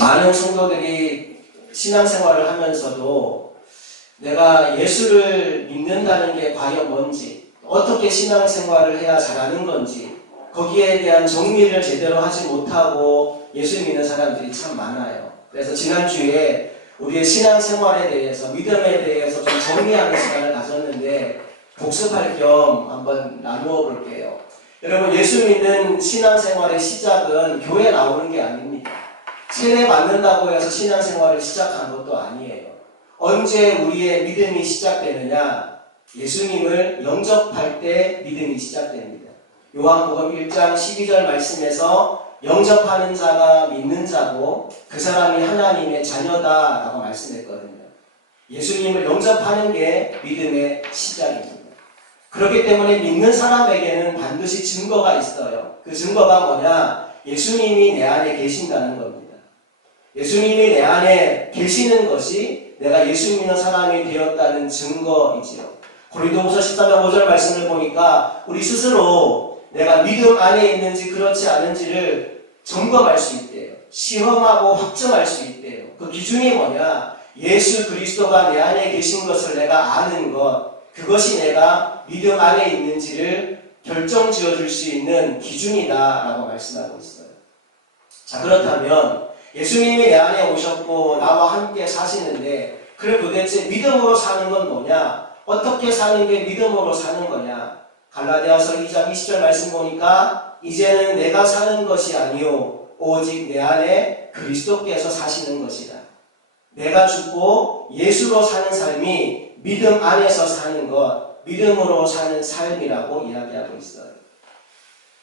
많은 성도들이 신앙생활을 하면서도 내가 예수를 믿는다는 게 과연 뭔지, 어떻게 신앙생활을 해야 잘하는 건지, 거기에 대한 정리를 제대로 하지 못하고 예수 믿는 사람들이 참 많아요. 그래서 지난주에 우리의 신앙생활에 대해서, 믿음에 대해서 좀 정리하는 시간을 가졌는데 복습할 겸 한번 나누어 볼게요. 여러분, 예수 믿는 신앙생활의 시작은 교회에 나오는 게 아닙니다. 세례 받는다고 해서 신앙생활을 시작한 것도 아니에요. 언제 우리의 믿음이 시작되느냐? 예수님을 영접할 때 믿음이 시작됩니다. 요한복음 1장 12절 말씀에서 영접하는 자가 믿는 자고 그 사람이 하나님의 자녀다라고 말씀했거든요. 예수님을 영접하는 게 믿음의 시작입니다. 그렇기 때문에 믿는 사람에게는 반드시 증거가 있어요. 그 증거가 뭐냐? 예수님이 내 안에 계신다는 겁니다. 예수님이 내 안에 계시는 것이 내가 예수 믿는 사람이 되었다는 증거이지요. 고린도후서 13장 5절 말씀을 보니까 우리 스스로 내가 믿음 안에 있는지 그렇지 않은지를 점검할 수 있대요. 시험하고 확정할 수 있대요. 그 기준이 뭐냐? 예수 그리스도가 내 안에 계신 것을 내가 아는 것, 그것이 내가 믿음 안에 있는지를 결정 지어줄 수 있는 기준이다라고 말씀하고 있어요. 자, 그렇다면 예수님이 내 안에 오셨고 나와 함께 사시는데 그럼 도대체 믿음으로 사는 건 뭐냐? 어떻게 사는 게 믿음으로 사는 거냐? 갈라디아서 2장 20절 말씀 보니까 이제는 내가 사는 것이 아니요 오직 내 안에 그리스도께서 사시는 것이다. 내가 죽고 예수로 사는 삶이 믿음 안에서 사는 것, 믿음으로 사는 삶이라고 이야기하고 있어요.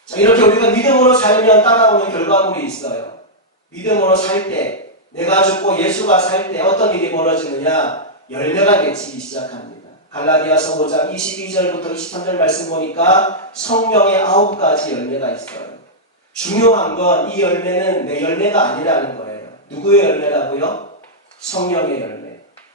자, 이렇게 우리가 믿음으로 살면 따라오는 결과물이 있어요. 믿음으로 살 때, 내가 죽고 예수가 살 때 어떤 일이 벌어지느냐? 열매가 맺히기 시작합니다. 갈라디아서 5장 22절부터 23절 말씀 보니까 성령의 9가지 열매가 있어요. 중요한 건 이 열매는 내 열매가 아니라는 거예요. 누구의 열매라고요? 성령의 열매.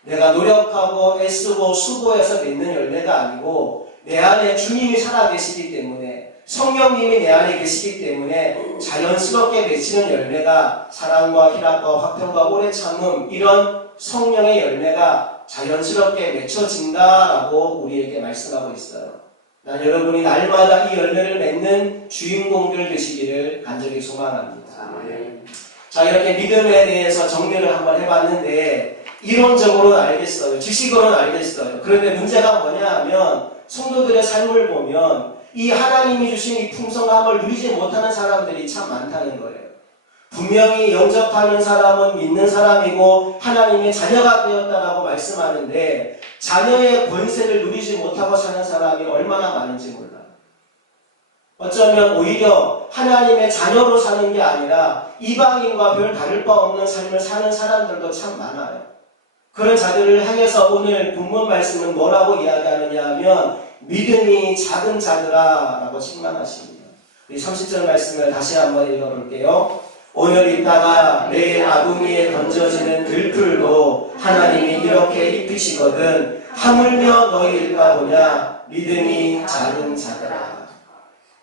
내가 노력하고 애쓰고 수고해서 맺는 열매가 아니고 내 안에 주님이 살아계시기 때문에, 성령님이 내 안에 계시기 때문에 자연스럽게 맺히는 열매가 사랑과 희락과 화평과 오래 참음, 이런 성령의 열매가 자연스럽게 맺혀진다라고 우리에게 말씀하고 있어요. 난 여러분이 날마다 이 열매를 맺는 주인공들 되시기를 간절히 소망합니다. 자, 이렇게 믿음에 대해서 정리를 한번 해봤는데 이론적으로는 알겠어요. 지식으로는 알겠어요. 그런데 문제가 뭐냐 하면 성도들의 삶을 보면 이 하나님이 주신 이 풍성함을 누리지 못하는 사람들이 참 많다는 거예요. 분명히 영접하는 사람은 믿는 사람이고 하나님의 자녀가 되었다라고 말씀하는데 자녀의 권세를 누리지 못하고 사는 사람이 얼마나 많은지 몰라요. 어쩌면 오히려 하나님의 자녀로 사는 게 아니라 이방인과 별 다를 바 없는 삶을 사는 사람들도 참 많아요. 그런 자들을 향해서 오늘 본문 말씀은 뭐라고 이야기하느냐 하면 믿음이 작은 자들아 라고 책망하십니다. 우리 30절 말씀을 다시 한번 읽어볼게요. 오늘 있다가 내일 아궁이에 던져지는 들풀도 하나님이 이렇게 입히시거든 하물며 너희일까 보냐 믿음이 작은 자들아.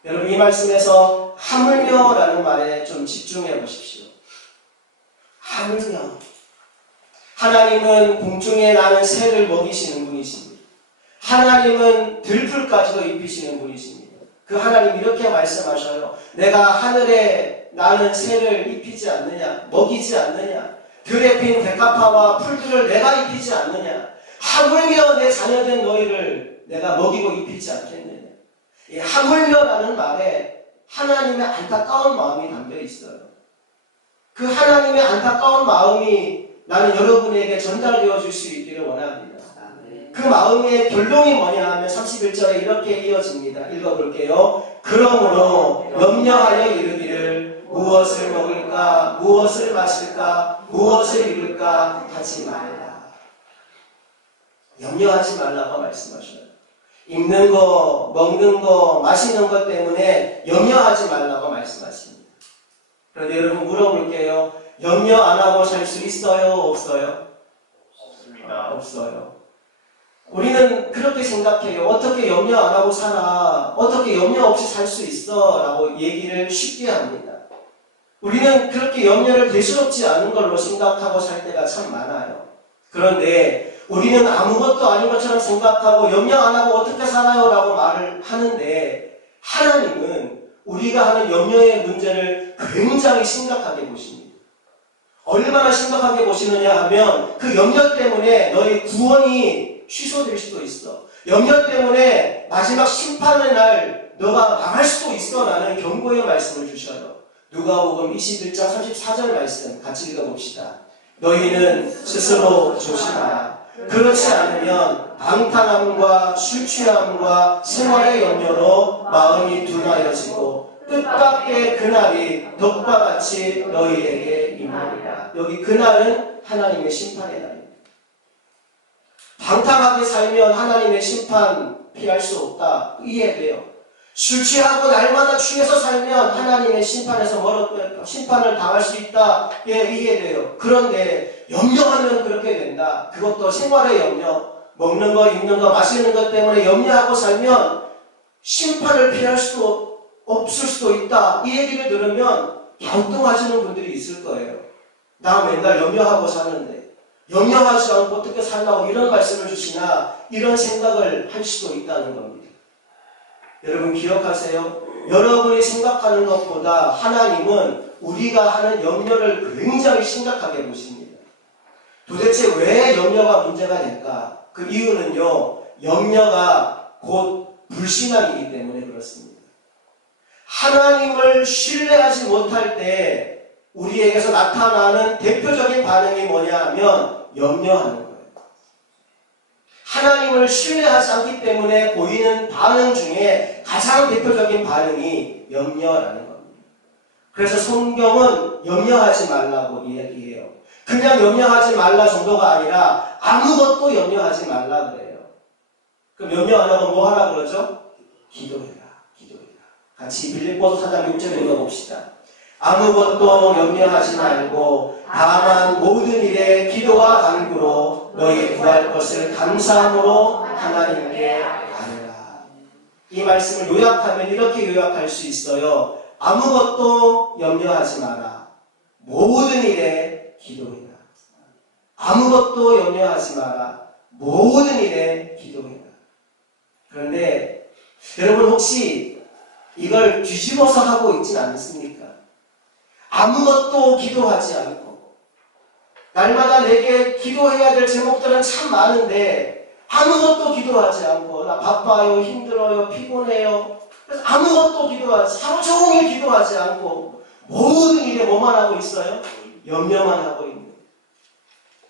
여러분, 이 말씀에서 하물며라는 말에 좀 집중해 보십시오. 하물며. 하나님은 공중에 나는 새를 먹이시는 분이십니다. 하나님은 들풀까지도 입히시는 분이십니다. 그 하나님 이렇게 말씀하셔요. 내가 하늘에 나는 새를 입히지 않느냐? 먹이지 않느냐? 들에 핀 백합화와 풀들을 내가 입히지 않느냐? 하물며 내 자녀된 너희를 내가 먹이고 입히지 않겠느냐? 이 하물며라는 말에 하나님의 안타까운 마음이 담겨 있어요. 그 하나님의 안타까운 마음이 나는 여러분에게 전달되어 줄 수 있기를 원합니다. 그 마음의 결론이 뭐냐 하면 31절에 이렇게 이어집니다. 읽어볼게요. 그러므로 염려하여 이르기를 무엇을 먹을까, 무엇을 마실까, 무엇을 입을까 하지 말라. 염려하지 말라고 말씀하셔요. 입는 거, 먹는 거, 마시는 것 때문에 염려하지 말라고 말씀하십니다. 그런데 여러분 물어볼게요. 염려 안 하고 살 수 있어요? 없어요? 없습니다. 없어요. 우리는 그렇게 생각해요. 어떻게 염려 안 하고 살아? 어떻게 염려 없이 살 수 있어? 라고 얘기를 쉽게 합니다. 우리는 그렇게 염려를 대수롭지 않은 걸로 생각하고 살 때가 참 많아요. 그런데 우리는 아무것도 아닌 것처럼 생각하고 염려 안 하고 어떻게 살아요? 라고 말을 하는데 하나님은 우리가 하는 염려의 문제를 굉장히 심각하게 보십니다. 얼마나 심각하게 보시느냐 하면 그 염려 때문에 너의 구원이 취소될 수도 있어. 염려 때문에 마지막 심판의 날 너가 망할 수도 있어 라는 경고의 말씀을 주셔요. 누가복음 21장 34절 말씀 같이 읽어봅시다. 너희는 스스로 조심하라. 그렇지 않으면 방탕함과 술 취함과 생활의 염려로 마음이 둔하여지고 뜻밖의 그날이 덕과 같이 너희에게 임하리라. 여기 그날은 하나님의 심판의 날입니다. 방탕하게 살면 하나님의 심판 피할 수 없다. 이해돼요. 술 취하고 날마다 취해서 살면 하나님의 심판을 당할 수 있다. 예, 이해돼요. 그런데 염려하면 그렇게 된다. 그것도 생활의 염려, 먹는 거, 입는 거, 마시는 것 때문에 염려하고 살면 심판을 피할 수도 없을 수도 있다. 이 얘기를 들으면 갸우뚱하시는 분들이 있을 거예요. 나 맨날 염려하고 사는데 염려하지 않고 어떻게 살라고 이런 말씀을 주시나 이런 생각을 할 수도 있다는 겁니다. 여러분 기억하세요. 여러분이 생각하는 것보다 하나님은 우리가 하는 염려를 굉장히 심각하게 보십니다. 도대체 왜 염려가 문제가 될까? 그 이유는요, 염려가 곧 불신앙이기 때문에 그렇습니다. 하나님을 신뢰하지 못할 때 우리에게서 나타나는 대표적인 반응이 뭐냐 하면 염려하는 거예요. 하나님을 신뢰하지 않기 때문에 보이는 반응 중에 가장 대표적인 반응이 염려라는 겁니다. 그래서 성경은 염려하지 말라고 이야기해요. 그냥 염려하지 말라 정도가 아니라 아무것도 염려하지 말라 그래요. 그럼 염려 안 하면 뭐 하라 그러죠? 기도해라. 기도해라. 같이 빌립보서 4장 6절 읽어봅시다. 아무것도 염려하지 말고 다만 모든 일에 기도와 간구로 너희 구할 것을 감사함으로 하나님께 아뢰라. 이 말씀을 요약하면 이렇게 요약할 수 있어요. 아무것도 염려하지 마라. 모든 일에 기도해라. 아무것도 염려하지 마라. 모든 일에 기도해라. 그런데 여러분 혹시 이걸 뒤집어서 하고 있진 않습니까? 아무것도 기도하지 않고 날마다 내게 기도해야 될 제목들은 참 많은데 아무것도 기도하지 않고 나 바빠요, 힘들어요, 피곤해요. 그래서 아무것도 기도하지 하루 종일 기도하지 않고 모든 일에 뭐만 하고 있어요? 염려만 하고 있는.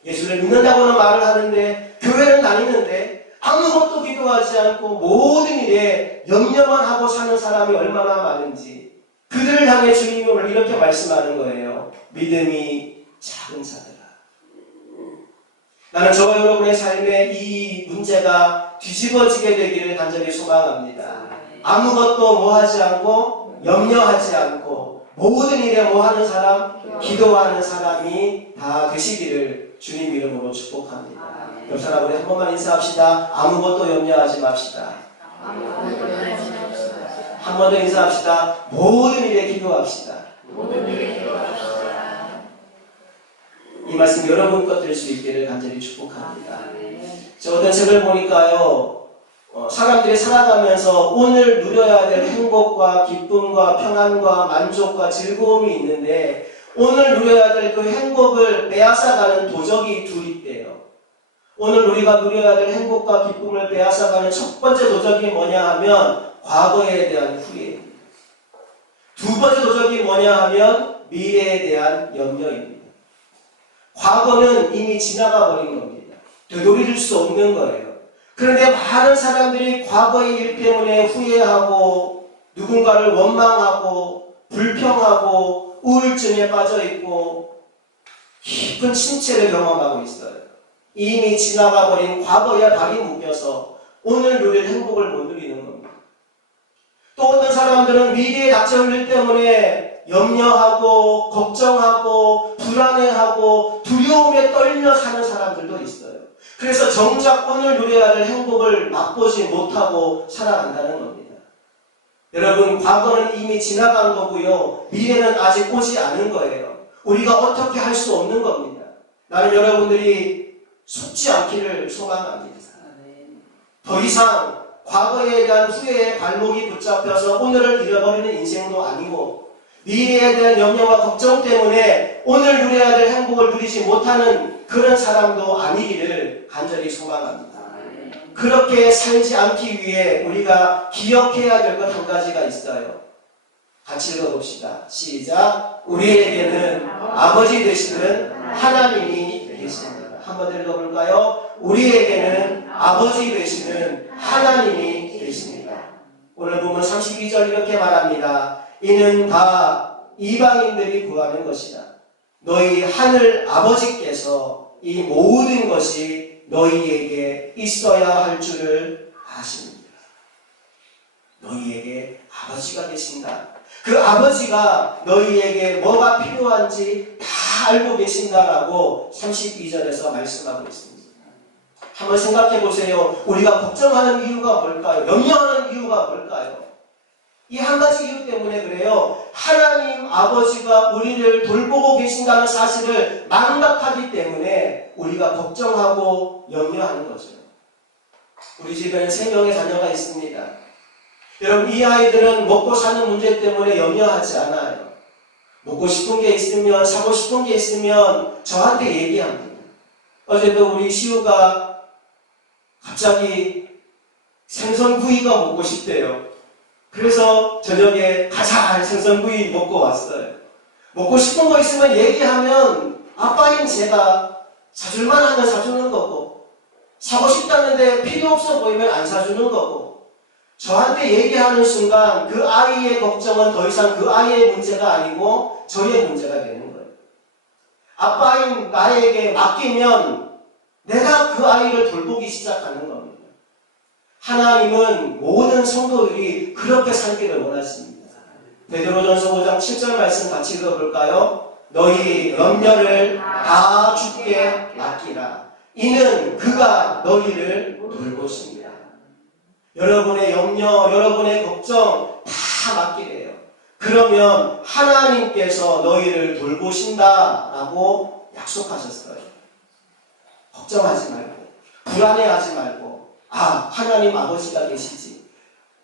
예수를 믿는다고는 말을 하는데 교회는 다니는데 아무것도 기도하지 않고 모든 일에 염려만 하고 사는 사람이 얼마나 많은지 그들을 향해 주님이 오늘 이렇게 말씀하는 거예요. 믿음이 작은 자들아. 나는 저와 여러분의 삶에 이 문제가 뒤집어지게 되기를 간절히 소망합니다. 아무것도 뭐 하지 않고 염려하지 않고 모든 일에 뭐 하는 사람? 기도하는 사람이 다 되시기를 주님 이름으로 축복합니다. 옆 사람 우리 한 번만 인사합시다. 아무것도 염려하지 맙시다. 한 번 더 인사합시다. 모든 일에 기도합시다. 이 말씀 여러분 것 될 수 있기를 간절히 축복합니다. 저 어떤 책을 보니까요, 사람들이 살아가면서 오늘 누려야 될 행복과 기쁨과 평안과 만족과 즐거움이 있는데 오늘 누려야 될 그 행복을 빼앗아가는 도적이 둘 있대요. 오늘 우리가 누려야 될 행복과 기쁨을 빼앗아가는 첫 번째 도적이 뭐냐 하면 과거에 대한 후회입니다. 두 번째 도적이 뭐냐 하면 미래에 대한 염려입니다. 과거는 이미 지나가 버린 겁니다. 되돌릴 수 없는 거예요. 그런데 많은 사람들이 과거의 일 때문에 후회하고 누군가를 원망하고 불평하고 우울증에 빠져 있고 깊은 침체를 경험하고 있어요. 이미 지나가 버린 과거에 발이 묶여서 오늘 누릴 행복을 못 누리는 겁니다. 또 어떤 사람들은 미래의 닥쳐올 일 때문에 염려하고 걱정하고 불안해하고 두려움에 떨려 사는 사람들도 있어요. 그래서 정작 오늘 누려야 할 행복을 맛보지 못하고 살아간다는 겁니다. 여러분, 과거는 이미 지나간 거고요. 미래는 아직 오지 않은 거예요. 우리가 어떻게 할 수 없는 겁니다. 나는 여러분들이 속지 않기를 소망합니다. 더 이상 과거에 대한 후회의 발목이 붙잡혀서 오늘을 잃어버리는 인생도 아니고, 미래에 대한 염려와 걱정 때문에 오늘 누려야 될 행복을 누리지 못하는 그런 사람도 아니기를 간절히 소망합니다. 그렇게 살지 않기 위해 우리가 기억해야 될 것 한 가지가 있어요. 같이 읽어봅시다. 시작. 우리에게는 아버지 되시는 하나님이 계십니다. 한번 읽어볼까요? 우리에게는 아버지 되시는 하나님이 계십니다. 오늘 보면 32절 이렇게 말합니다. 이는 다 이방인들이 구하는 것이다. 너희 하늘 아버지께서 이 모든 것이 너희에게 있어야 할 줄을 아십니다. 너희에게 아버지가 계신다. 그 아버지가 너희에게 뭐가 필요한지 다 알고 계신다라고 32절에서 말씀하고 있습니다. 한번 생각해 보세요. 우리가 걱정하는 이유가 뭘까요? 염려하는 이유가 뭘까요? 이 한 가지 이유 때문에 그래요. 하나님 아버지가 우리를 돌보고 계신다는 사실을 망각하기 때문에 우리가 걱정하고 염려하는 거죠. 우리 집에는 3명의 자녀가 있습니다. 여러분, 이 아이들은 먹고 사는 문제 때문에 염려하지 않아요. 먹고 싶은 게 있으면, 사고 싶은 게 있으면 저한테 얘기합니다. 어제도 우리 시우가 갑자기 생선구이가 먹고 싶대요. 그래서 저녁에 가자 생선구이 먹고 왔어요. 먹고 싶은 거 있으면 얘기하면 아빠인 제가 사줄만 하면 사주는 거고, 사고 싶다는데 필요 없어 보이면 안 사주는 거고, 저한테 얘기하는 순간 그 아이의 걱정은 더 이상 그 아이의 문제가 아니고 저의 문제가 되는 거예요. 아빠인 나에게 맡기면 내가 그 아이를 돌보기 시작하는 겁니다. 하나님은 모든 성도들이 그렇게 살기를 원하십니다. 베드로전서 5장 7절 말씀 같이 읽어볼까요? 너희 염려를 다 주께 맡기라. 이는 그가 너희를 돌보십니다. 여러분의 염려, 여러분의 걱정 다 맡기래요. 그러면 하나님께서 너희를 돌보신다라고 약속하셨어요. 걱정하지 말고, 불안해하지 말고, 하나님 아버지가 계시지.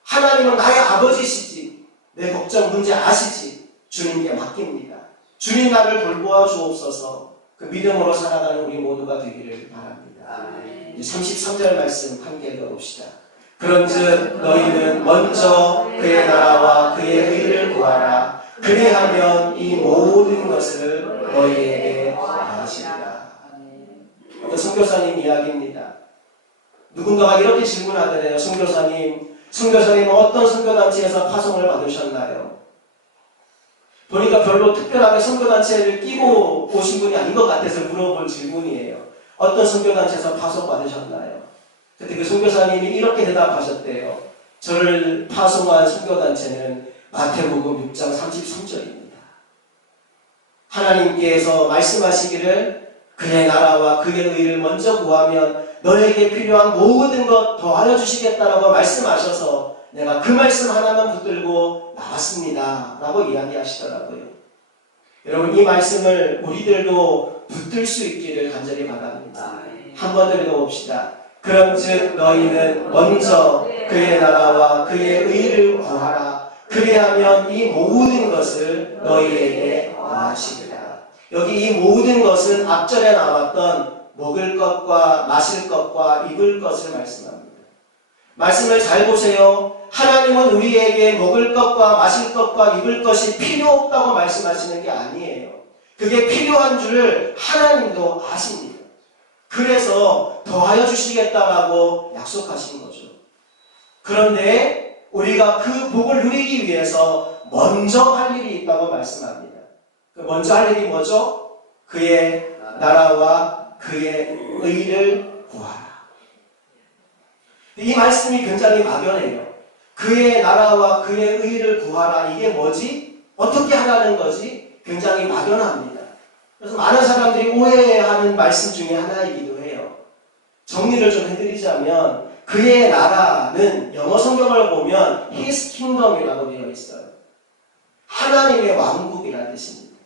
하나님은 나의 아버지시지. 내 걱정 문제 아시지. 주님께 맡깁니다. 주님 나를 돌보아 주옵소서. 그 믿음으로 살아가는 우리 모두가 되기를 바랍니다. 33절 말씀 함께 읽어봅시다. 그런즉 너희는 먼저 그의 나라와 그의 의를 구하라. 그래하면 이 모든 것을 너희에게 더하시리라. 어떤 선교사님 이야기입니다. 누군가가 이렇게 질문하더래요. 선교사님 어떤 선교단체에서 파송을 받으셨나요? 보니까 별로 특별하게 선교단체를 끼고 오신 분이 아닌 것 같아서 물어볼 질문이에요. 어떤 선교단체에서 파송 받으셨나요? 그때 그 선교사님이 이렇게 대답하셨대요. 저를 파송한 선교단체는 마태복음 6장 33절입니다. 하나님께서 말씀하시기를 그의 나라와 그의 의를 먼저 구하면 너에게 필요한 모든 것 더하여 주시겠다라고 말씀하셔서 내가 그 말씀 하나만 붙들고 나왔습니다 라고 이야기하시더라고요. 여러분, 이 말씀을 우리들도 붙들 수 있기를 간절히 바랍니다. 한 번 더 읽어봅시다. 그런즉 너희는 먼저 그의 나라와 그의 의를 구하라. 그리하면 이 모든 것을 너희에게 더하시리라. 여기 이 모든 것은 앞절에 나왔던 먹을 것과 마실 것과 입을 것을 말씀합니다. 말씀을 잘 보세요. 하나님은 우리에게 먹을 것과 마실 것과 입을 것이 필요 없다고 말씀하시는 게 아니에요. 그게 필요한 줄을 하나님도 아십니다. 그래서 더하여 주시겠다라고 약속하신 거죠. 그런데 우리가 그 복을 누리기 위해서 먼저 할 일이 있다고 말씀합니다. 그 먼저 할 일이 뭐죠? 그의 나라와 그의 의를 구하라. 이 말씀이 굉장히 막연해요. 그의 나라와 그의 의를 구하라. 이게 뭐지? 어떻게 하라는 거지? 굉장히 막연합니다. 그래서 많은 사람들이 오해하는 말씀 중에 하나이기도 해요. 정리를 좀 해드리자면 그 그의 나라는 영어 성경을 보면 His kingdom이라고 되어 있어요. 하나님의 왕국이라는 뜻입니다.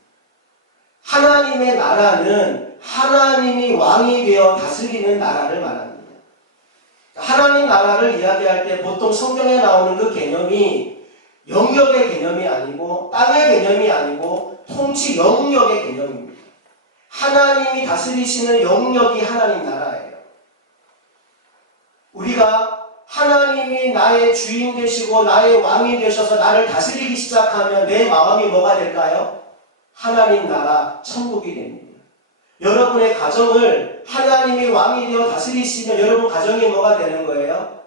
하나님의 나라는 하나님이 왕이 되어 다스리는 나라를 말합니다. 하나님 나라를 이야기할 때 보통 성경에 나오는 그 개념이 영역의 개념이 아니고 땅의 개념이 아니고 통치 영역의 개념입니다. 하나님이 다스리시는 영역이 하나님 나라예요. 우리가 하나님이 나의 주인 되시고 나의 왕이 되셔서 나를 다스리기 시작하면 내 마음이 뭐가 될까요? 하나님 나라 천국이 됩니다. 여러분의 가정을 하나님이 왕이 되어 다스리시면 여러분 가정이 뭐가 되는 거예요?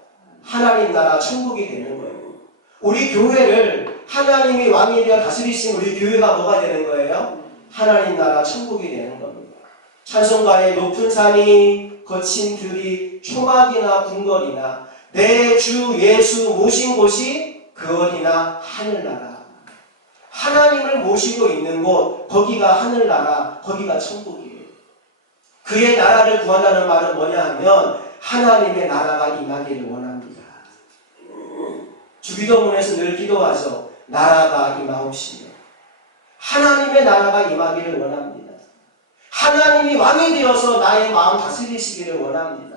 하나님 나라 천국이 되는 거예요. 우리 교회를 하나님이 왕이 되어 다스리시면 우리 교회가 뭐가 되는 거예요? 하나님 나라 천국이 되는 겁니다. 찬송가의 높은 산이 거친 들이 초막이나 궁궐이나 내 주 예수 모신 곳이 그 어디나 하늘나라. 하나님을 모시고 있는 곳, 거기가 하늘나라, 거기가 천국이에요. 그의 나라를 구한다는 말은 뭐냐 하면 하나님의 나라가 임하기를 원합니다. 주기도문에서 늘 기도하죠. 나라가 임하옵시며 하나님의 나라가 임하기를 원합니다. 하나님이 왕이 되어서 나의 마음 다스리시기를 원합니다.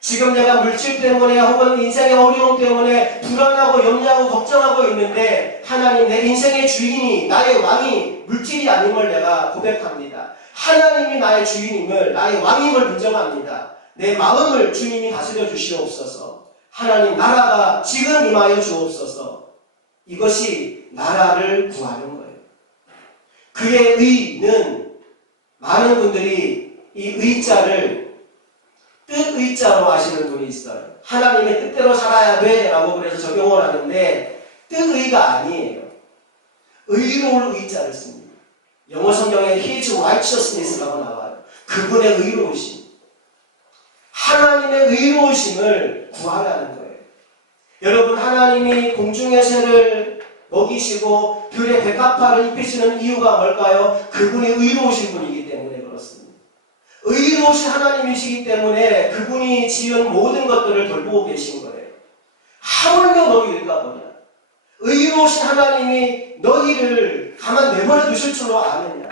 지금 내가 물질 때문에 혹은 인생의 어려움 때문에 불안하고 염려하고 걱정하고 있는데 하나님 내 인생의 주인이 나의 왕이 물질이 아님을 내가 고백합니다. 하나님이 나의 주인임을 나의 왕임을 인정합니다. 내 마음을 주님이 다스려 주시옵소서. 하나님 나라가 지금 임하여 주옵소서. 이것이 나라를 구하는 거예요. 그의 의는 많은 분들이 이 의자를 뜻의자로 하시는 분이 있어요. 하나님의 뜻대로 살아야 돼 라고 그래서 적용을 하는데 뜻의가 아니에요. 의로울 의자를 씁니다. 영어 성경에 His righteousness라고 나와요. 그분의 의로우심. 하나님의 의로우심을 구하라는 거예요. 여러분 하나님이 공중의 새를 먹이시고 들의 백합화를 입히시는 이유가 뭘까요? 그분이 의로우신 분이기 때문에 그렇습니다. 의로우신 하나님이시기 때문에 그분이 지은 모든 것들을 돌보고 계신 거예요. 하물며 너희일까 보냐. 의로우신 하나님이 너희를 가만 내버려 두실 줄로 아느냐.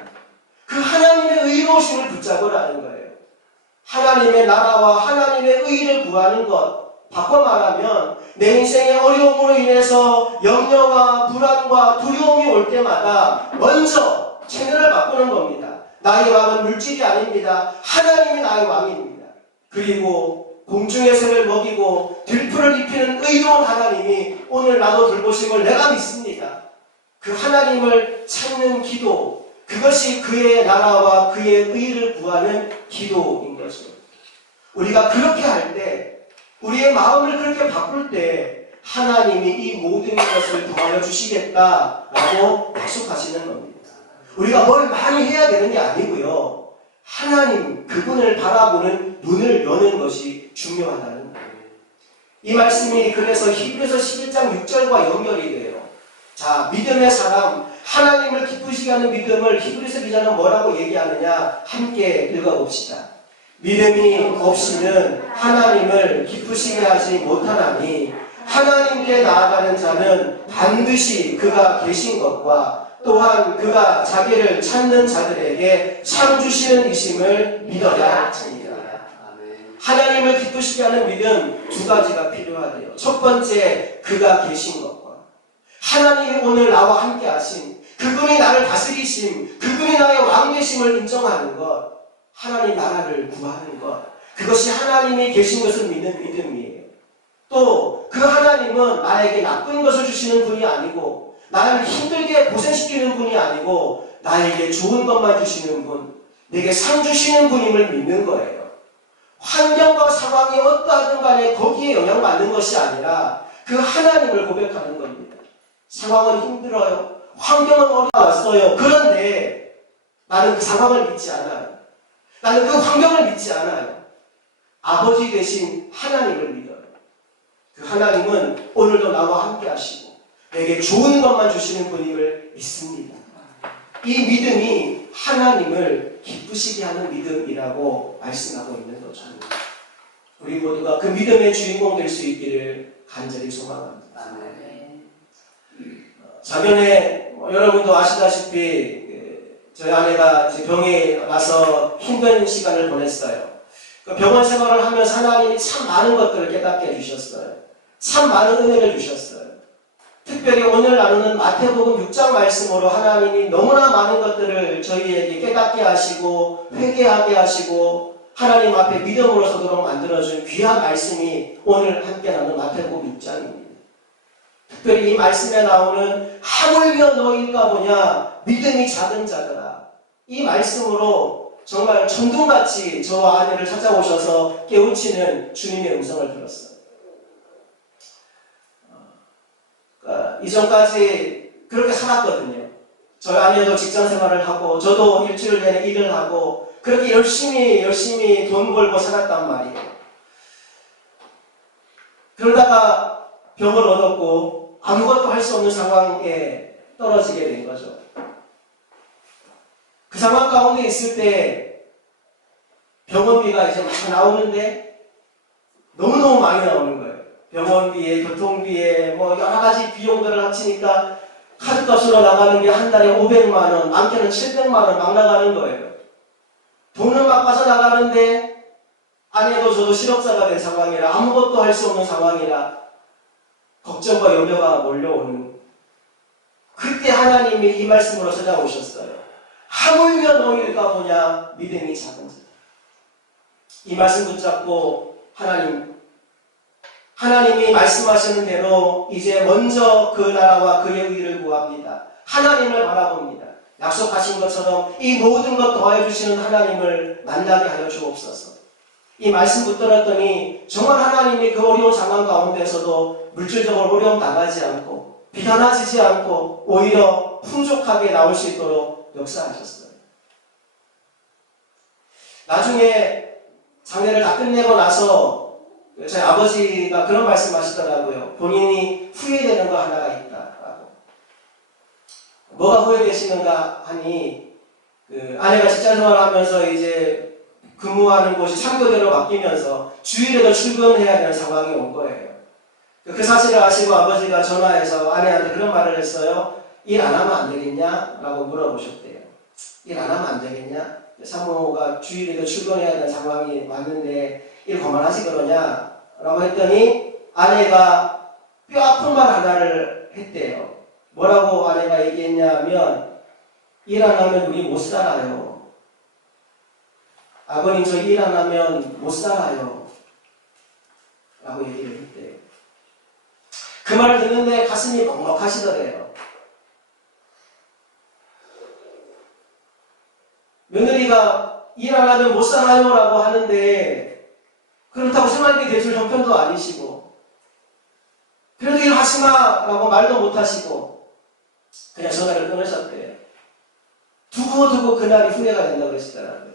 그 하나님의 의로우심을 붙잡으라는 거예요. 하나님의 나라와 하나님의 의를 구하는 것. 바꿔 말하면 내 인생의 어려움으로 인해서 염려와 불안과 두려움이 올 때마다 먼저 채널을 바꾸는 겁니다. 나의 왕은 물질이 아닙니다. 하나님이 나의 왕입니다. 그리고 공중의 새를 먹이고 들풀을 입히는 의로운 하나님이 오늘 나도 돌보심을 내가 믿습니다. 그 하나님을 찾는 기도, 그것이 그의 나라와 그의 의를 구하는 기도인 거죠. 우리가 그렇게 할 때, 우리의 마음을 그렇게 바꿀 때 하나님이 이 모든 것을 더하여 주시겠다라고 약속하시는 겁니다. 우리가 뭘 많이 해야 되는 게 아니고요. 하나님, 그분을 바라보는 눈을 여는 것이 중요하다는 거예요. 이 말씀이 그래서 히브리서 11장 6절과 연결이 돼요. 자, 믿음의 사람, 하나님을 기쁘시게 하는 믿음을 히브리서 기자는 뭐라고 얘기하느냐? 함께 읽어봅시다. 믿음이 없이는 하나님을 기쁘시게 하지 못하나니 하나님께 나아가는 자는 반드시 그가 계신 것과 또한 그가 자기를 찾는 자들에게 상 주시는 이심을 믿어야 할지니라. 하나님을 기쁘시게 하는 믿음 두 가지가 필요하대요. 첫 번째, 그가 계신 것과 하나님이 오늘 나와 함께 하신 그분이 나를 다스리심, 그분이 나의 왕 되심을 인정하는 것, 하나님 나라를 구하는 것, 그것이 하나님이 계신 것을 믿는 믿음이에요. 또 그 하나님은 나에게 나쁜 것을 주시는 분이 아니고 나를 힘들게 고생시키는 분이 아니고 나에게 좋은 것만 주시는 분, 내게 상 주시는 분임을 믿는 거예요. 환경과 상황이 어떠하든 간에 거기에 영향받는 것이 아니라 그 하나님을 고백하는 겁니다. 상황은 힘들어요. 환경은 어려웠어요. 그런데 나는 그 상황을 믿지 않아요. 나는 그 환경을 믿지 않아요. 아버지 되신 하나님을 믿어요. 그 하나님은 오늘도 나와 함께 하시고 내게 좋은 것만 주시는 분임을 믿습니다. 이 믿음이 하나님을 기쁘시게 하는 믿음이라고 말씀하고 있는 거죠. 우리 모두가 그 믿음의 주인공 될 수 있기를 간절히 소망합니다. 작년에 여러분도 아시다시피 저희 아내가 이제 병에 나서 힘든 시간을 보냈어요. 그 병원 생활을 하면서 하나님이 참 많은 것들을 깨닫게 해주셨어요. 참 많은 은혜를 주셨어요. 특별히 오늘 나누는 마태복음 6장 말씀으로 하나님이 너무나 많은 것들을 저희에게 깨닫게 하시고 회개하게 하시고 하나님 앞에 믿음으로 서도록 만들어준 귀한 말씀이 오늘 함께 나누는 마태복음 6장입니다. 특별히 이 말씀에 나오는 하물며 너희가 뭐냐 믿음이 작은 자들아, 이 말씀으로 정말 천둥같이 저와 아내를 찾아오셔서 깨우치는 주님의 음성을 들었어요. 이전까지 그렇게 살았거든요. 저희 아내도 직장 생활을 하고 저도 일주일 내내 일을 하고 그렇게 열심히 돈 벌고 살았단 말이에요. 그러다가 병을 얻었고 아무것도 할 수 없는 상황에 떨어지게 된 거죠. 그 상황 가운데 있을 때 병원비가 이제 막 나오는데 너무너무 많이 나오는 거예요. 병원비에, 교통비에, 여러 가지 비용들을 합치니까 카드값으로 나가는 게 한 달에 500만 원, 많게는 700만 원 막 나가는 거예요. 돈은 막 빠져나가는데 아내도 저도 실업자가 된 상황이라 아무것도 할 수 없는 상황이라 걱정과 염려가 몰려오는, 그때 하나님이 이 말씀으로 찾아오셨어요. 하물며 너희가 뭐냐 믿음이 작은 자. 이 말씀 붙잡고 하나님이 말씀하시는 대로 이제 먼저 그 나라와 그의 의를 구합니다. 하나님을 바라봅니다. 약속하신 것처럼 이 모든 것 더해 주시는 하나님을 만나게 하여 주옵소서. 이 말씀 붙들었더니 정말 하나님이 그 어려운 상황 가운데서도 물질적으로 어려움 당하지 않고 비난하지 않고 오히려 풍족하게 나올 수 있도록 역사하셨어요. 나중에 장례를 다 끝내고 나서 저희 아버지가 그런 말씀 하시더라고요. 본인이 후회되는 거 하나가 있다라고. 뭐가 후회되시는가 하니, 아내가 직장생활을 하면서 이제 근무하는 곳이 창교대로 바뀌면서 주일에도 출근해야 되는 상황이 온 거예요. 그 사실을 아시고 아버지가 전화해서 아내한테 그런 말을 했어요. 일 안 하면 안 되겠냐? 라고 물어보셨대요. 일 안 하면 안 되겠냐? 사모가 주일에도 출근해야 되는 상황이 왔는데 일 그만하지 그러냐? 라고 했더니 아내가 뼈 아픈 말 하나를 했대요. 뭐라고 아내가 얘기했냐면, 일 안 하면 우리 못 살아요. 아버님 저 일 안 하면 못 살아요. 라고 얘기를 했대요. 그 말을 듣는데 가슴이 먹먹하시더래요. 며느리가 일 안 하면 못 살아요 라고 하는데 그렇다고 생활비 대출 형편도 아니시고 그래도 일하지마 라고 말도 못하시고 그냥 전화를 끊으셨대요. 두고두고 그날이 후회가 된다고 그러시더라고요.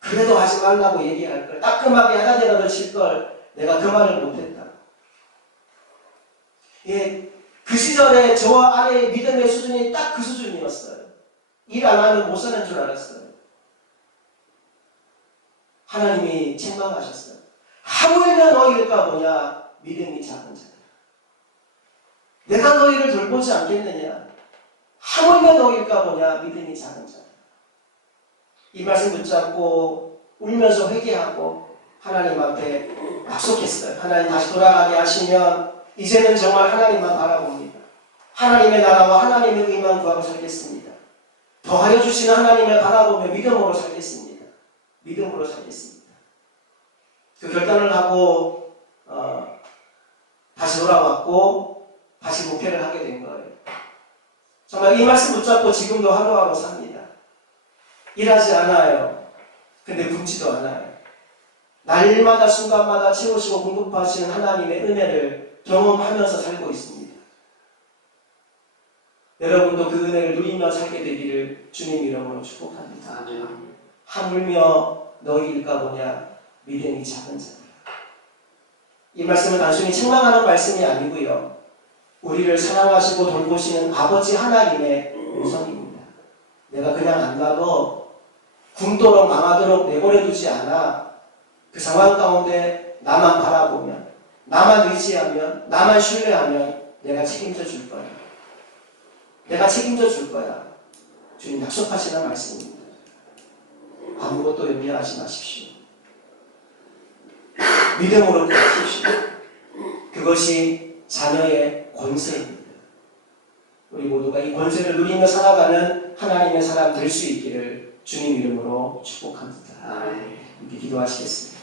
그래도 하지 말라고 얘기할 걸, 따끔하게 하나대라도 칠 걸 내가 그 말을 못했다. 예, 그 시절에 저와 아내의 믿음의 수준이 딱 그 수준이었어요. 일 안 하면 못 사는 줄 알았어요. 하나님이 책망하셨어요. 하물며 너희일까 보냐 믿음이 작은 자들. 내가 너희를 돌보지 않겠느냐. 하물며 너희일까 보냐 믿음이 작은 자들. 이 말씀 붙잡고 울면서 회개하고 하나님 앞에 약속했어요. 하나님 다시 돌아가게 하시면 이제는 정말 하나님만 바라봅니다. 하나님의 나라와 하나님의 의만 구하고 살겠습니다. 더하여 주시는 하나님을 바라보며 믿음으로 살겠습니다. 믿음으로 살겠습니다. 그 결단을 하고 다시 돌아왔고 다시 목회를 하게 된 거예요. 정말 이 말씀 붙잡고 지금도 하루하루 삽니다. 일하지 않아요. 근데 굶지도 않아요. 날마다 순간마다 채우시고 공급하시는 하나님의 은혜를 경험하면서 살고 있습니다. 여러분도 그 은혜를 누리며 살게 되기를 주님 이름으로 축복합니다. 하물며 너희일까 보냐 믿음이 작은 자들. 이 말씀은 단순히 책망하는 말씀이 아니고요, 우리를 사랑하시고 돌보시는 아버지 하나님의 음성입니다. 내가 그냥 안 놔도 굶도록 망하도록 내버려두지 않아. 그 상황 가운데 나만 바라보면, 나만 의지하면, 나만 신뢰하면 내가 책임져 줄 거야. 내가 책임져 줄 거야. 주님 약속하시는 말씀입니다. 아무것도 염려하지 마십시오. 믿음으로 구하십시오. 그것이 자녀의 권세입니다. 우리 모두가 이 권세를 누리며 살아가는 하나님의 사람 될 수 있기를 주님 이름으로 축복합니다. 기도하시겠습니다.